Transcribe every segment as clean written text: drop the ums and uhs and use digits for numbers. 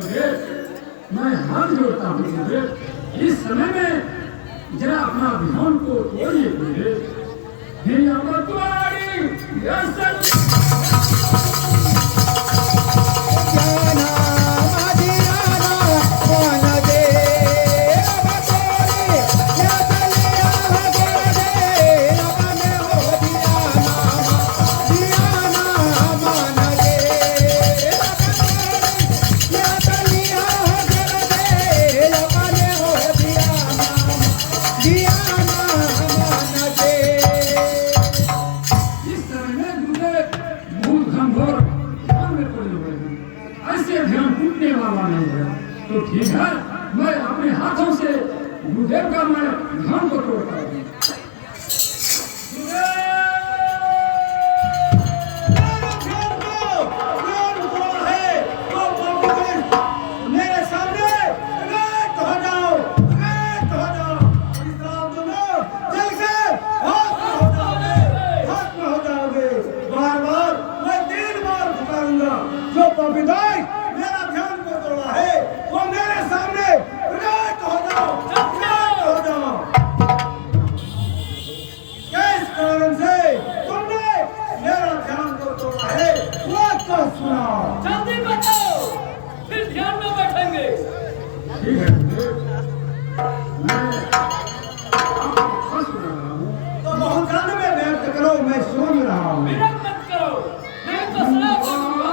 मैं हाथ जोड़ता हूँ गुरुदेव, इस समय में जरा अपना ध्यान को तोड़िए गुरुदेव। तो ठीक है, मैं अपने हाथों से गुरुदेव का मैं ध्यान को तोड़ता हूँ। जल्दी बताओ, फिर ध्यान में बैठेंगे। ठीक है, मैं तो बहुत जल्द में व्यक्त करो, मैं सुन रहा हूँ। विलंब मत करो, मैं तो सलाह दूंगा।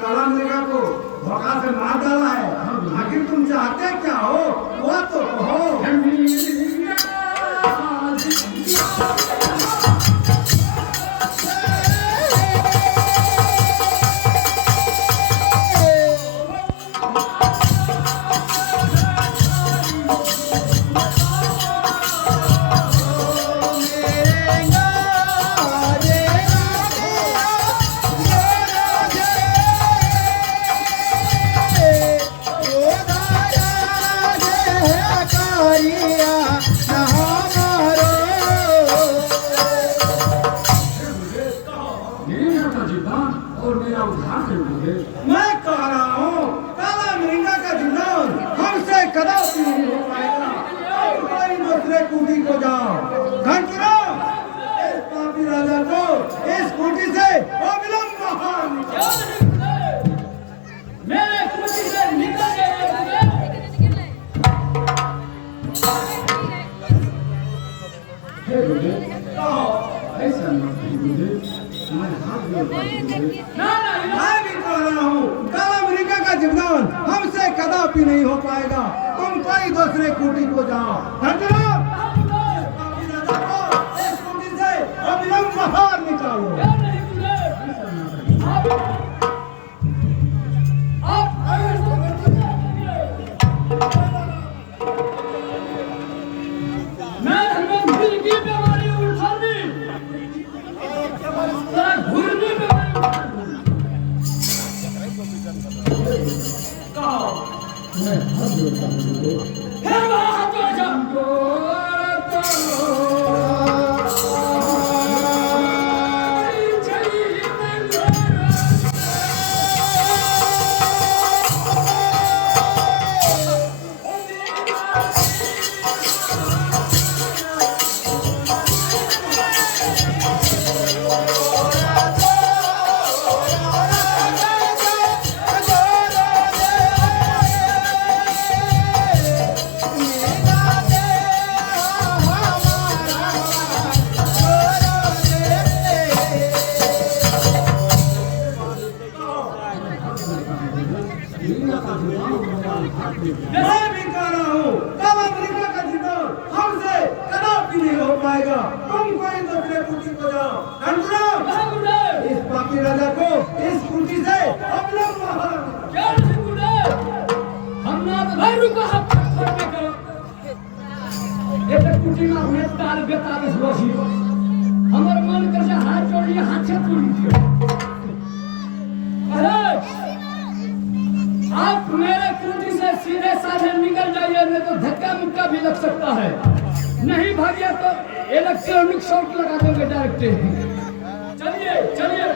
काला मृगा को धोखा से मार डाला है, आखिर तुम चाहते क्या हो वो तो कहो। मैं कह रहा हूँ काला मृगा का जुनून हमसे कदापि नहीं हो पाएगा। कोई दूसरे कुटी को जाओ, घंटों इस पापी राजा को इस कुटी से अविलंब बाहर निकालो। मेरे कुटी से निकल जाइए। हे गुरुदेव, ऐसा मत कीजिए, मैं हाथ जोड़ता हूँ। मैं भी कह रहा हूँ काला मृगा का जीवन हमसे कदापि नहीं हो पाएगा। तुम कोई दूसरे कुटी को जाओ, घंटों इस कुटी से अविलंब बाहर निकालो। मैं भी कह रहा हूँ कल अमेरिका का जुनून हमसे कदापि नहीं हो पाएगा। तुम कोई दूसरे कुटी को जाओ। घंटुराम, कहाँ गुरुदेव? इस बाकी राजा को इस कुटी से अवलंब बाहर। क्या नहीं गुरुदेव? हम ना तो भाई रुको हम छोड़ में करो। ये तो कुटी में हमने ताल बेताल बसी। हमारे मन कर से हाथ जोड़ लिया, हाथ से तोड़ दिया। अरे आप मेरे कुटी से सीधे साधे निकल जाइए, नहीं तो धक्का मुक्का भी लग सकता है। नहीं भागिए तो इलेक्ट्रॉनिक शॉक लगा दोगे डायरेक्ट। चलिए चलिए।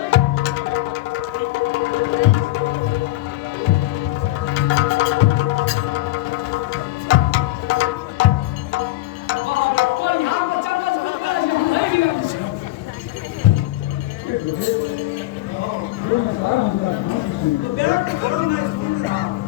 और यहाँ पर चलना शुरू कर दिया, हम नहीं गिरा कुछ। बैठ करो, मैं सुन रहा हूँ।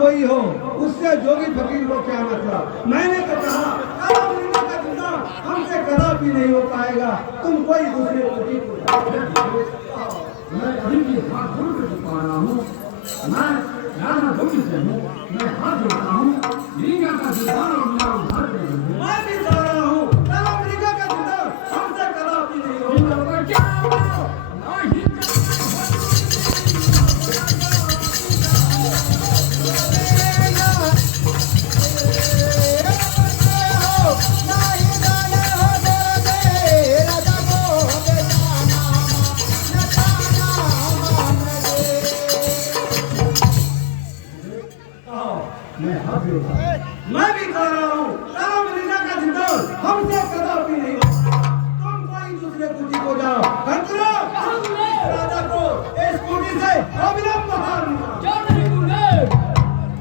कोई हो उससे जोगी फकीर को क्या मतलब। मैंने तो कहा कल अमेरिका का जुनून हमसे कदापि नहीं हो पाएगा। तुम कोई दूसरे कुटी को जाओ। मैं अभी भी हाथ जोड़ कर चुका रहा हूँ। मैं राजा भोगी से हूँ। मैं हाथ जोड़ता हूँ। रीगा का जुबान और मेरा उद्धार कर दो। मैं भी कह रहा हूँ कल अमेरिका का जुनून हमसे कदापि नहीं होगा। क्या नहीं मैं भी कह रहा हूँ कल अमेरिका का जुनून हमसे कदापि नहीं होगा। तुम कोई दूसरे कुटी को जाओ। घंटुराम, इस राजा को इस कुटी से अविलंब बाहर निकालो। क्या नहीं गुरुदेव?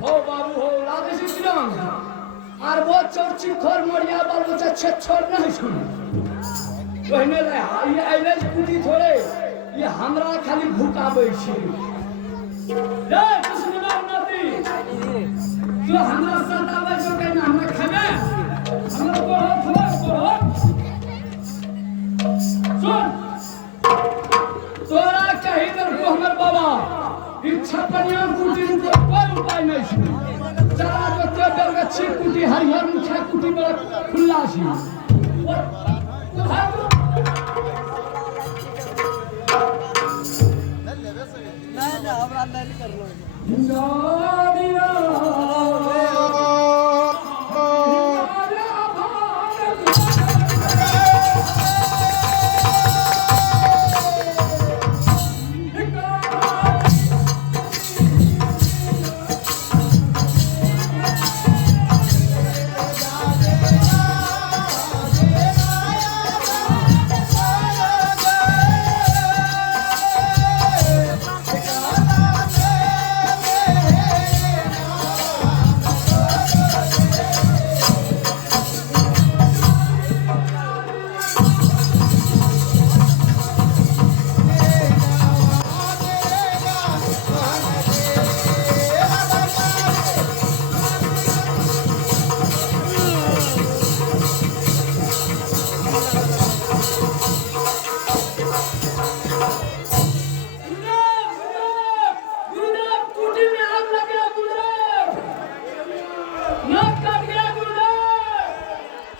हो बाबू हो, राधे श्री राम। और वो चौची खोर मोरिया बाल बच्चा छेद छोड़ नहीं सुन। कहने रहे ये आइले कुटी थोड़े, ये हमरा खाली भूकाबै छी। रे कृष्ण नाम नाती तो हमरा साथ आवे छो के ना हमरा खाबे। हमरा को हो थोड़ा सुन। तोरा कहीं तर को हमर बाबा इच्छा पनिया कुटी को कोई उपाय नहीं छी। चला तो ते बेरगछी कुटी हरिहर मुखा कुटी बड़ा खुला छी। ना हमरा नहीं कर लो।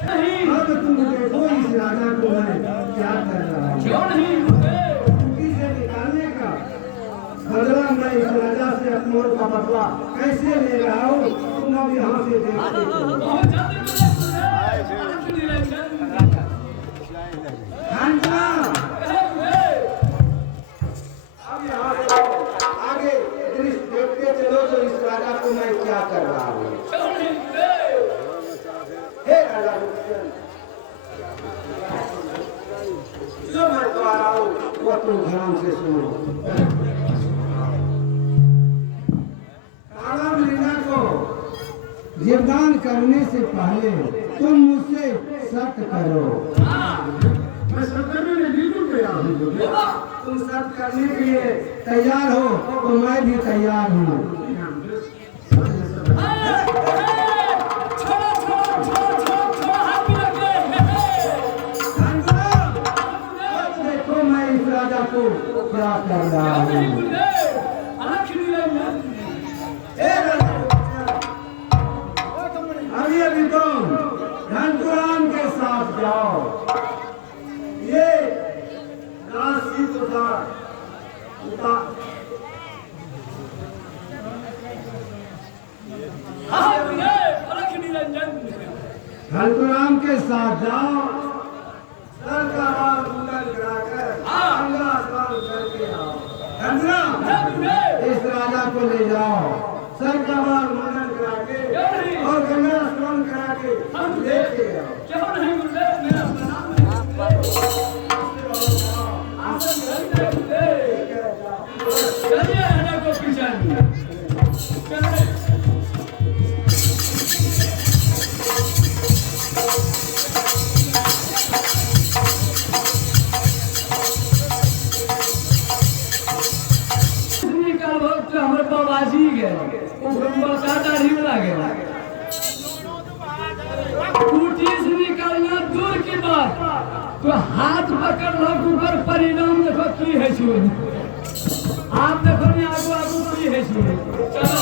नहीं अब तुम देखो इस राजा को मैं क्या कर रहा हूँ। क्यों नहीं गुरुदेव? छुट्टी से निकालने का बदला मैं इस राजा से अपनों का बदला कैसे ले रहा हूँ, तुम अब यहाँ से देखते हो। बहुत जल्दी गुरुदेव, अलख निरंजन। घंटा गुरुदेव, अब यहाँ से आगे दृश्य देखते चलो तो इस राजा को मैं क्या कर रहा हूँ। क्यों नहीं गुरुदेव? हे राजा रुद्रसेन, जो मैं कह रहा हूँ वो तुम ध्यान से सुनो। काला मृगा को जीवदान करने से पहले तुम मुझसे सत्य करो। मैं सत्कर्मी ने बिल्कुल तैयार हूँ। तुम सत्य करने के लिए तैयार हो तो मैं भी तैयार हूँ। छोड़ो छोड़ो छोड़ो छोड़ो छोड़ो हाथ में लगे। अब देखो मैं इस राजा को क्या कर रहा क्यों नहीं हूँ। गुरुदेव? अलख निरंजन। हे राजा, अभी अभी तुम घनपुरान के साथ जाओ। ये राशि उतार हाँ गुरुदेव, अलख निरंजन। घनपुरान के साथ जाओ, सर का बाल मुंडन कराकर गंगा स्नान करके आओ। घनपुरान, हाँ गुरुदेव, इस राजा को ले जाओ, सर का बाल मुंडन करा के और गंगा स्नान करा के लेके आओ। क्यों नहीं गुरुदेव? मेरा प्रणाम है। आसन ग्रहण है गुरुदेव। चलिए राजा को पीछे चलिए। निकल वक्त हमर बाबाजी गए बड़का रीम लागे कुटी से निकलना दूर की बात, तो हाथ पकड़ लो ऊपर परिणाम देखो की है। आप देखो नहीं आगू आगू की है। चलो